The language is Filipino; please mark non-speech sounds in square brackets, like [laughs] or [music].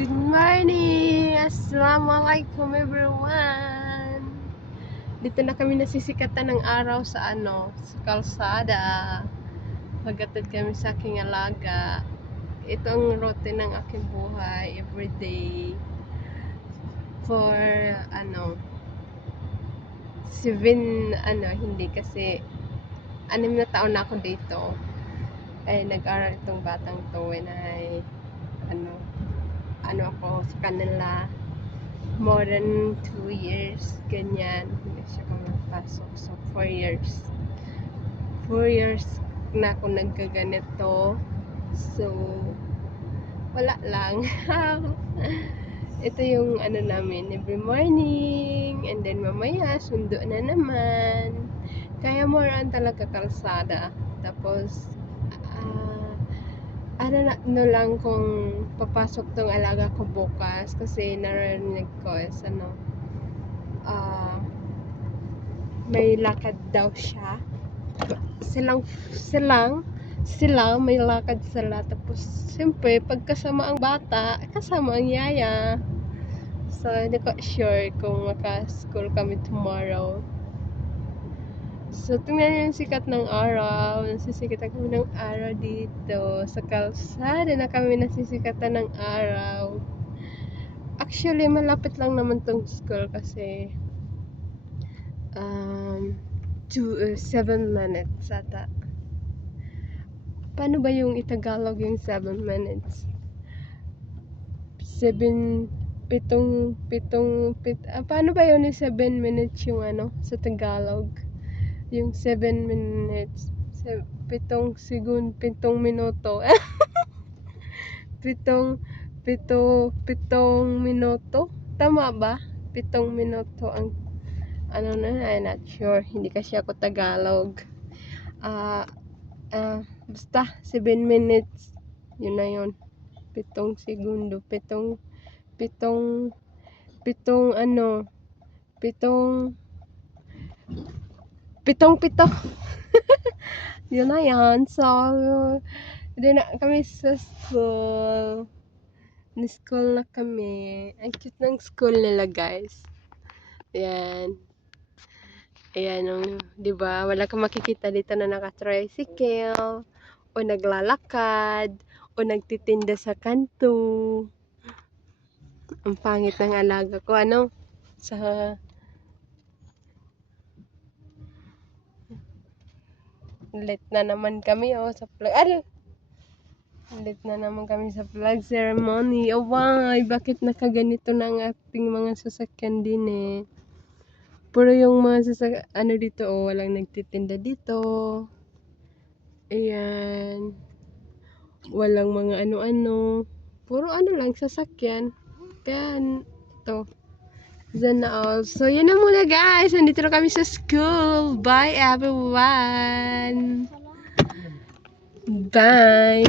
Good morning! Assalamualaikum everyone! Dito na kami nasisikatan ng araw sa ano, sa kalsada. Magatid kami sa aking alaga. Ito ang routine ng aking buhay everyday. For ano, seven, ano, hindi kasi anim na taon na ako dito. Ay, nag-aral itong batang to when I, ano, ano ako sa kanila more than 2 years ganyan. Hindi siya kumapasok so 4 years. 4 years na ako nagkaganito. So wala lang. [laughs] Ito yung ano namin every morning and then mamaya sundo na naman. Kaya more on talaga kalsada. Tapos ano na no lang kung papasok tong alaga ko bukas kasi narinig ko is ano ah may lakad daw siya. Silang silang sila may lakad sila. Tapos siyempre pagkasama ang bata kasama ang yaya. So hindi ko sure kung maka-school kami tomorrow So, tingnan yung sikat ng araw. Nasisikatan kami ng araw dito. Sa kalsada na kami nasisikatan ng araw. Actually, malapit lang naman tong school kasi um, two, uh, seven minutes ata. Paano ba yung itagalog yung seven minutes? Seven, pitong, pitong, pit, ah, paano ba yun yung seven minutes yung ano, sa Tagalog? Yung 7 minutes pitong segun pitong minuto. [laughs] Pitong pito pitong minuto. Tama ba? Pitong minuto ang ano na I'm not sure. Hindi kasi ako Tagalog. Ah ah, basta 7 minutes. Yun na yun. Pitong segundo pitong pitong pitong ano pitong pitong pito. [laughs] Yun na yan. So, hindi na kami sa school. Ni-school na kami. Ang cute ng school nila, guys. Ayan. Ayan, um, di ba? Wala kang makikita dito na naka-tricycle, o naglalakad, o nagtitinda sa kanto. Ang pangit ng alaga ko, ano? Sa late na naman kami oh sa flag. Ano late na naman kami sa flag ceremony. Oh why? Bakit nakaganito na ang ating mga sasakyan din eh? Puro yung mga sasak ano dito oh walang nagtitinda dito. Ayan. Walang mga ano-ano. Puro ano lang sasakyan. Kaya to Then all. So, yun na muna guys. Nandito na kami sa school. Bye everyone. Bye.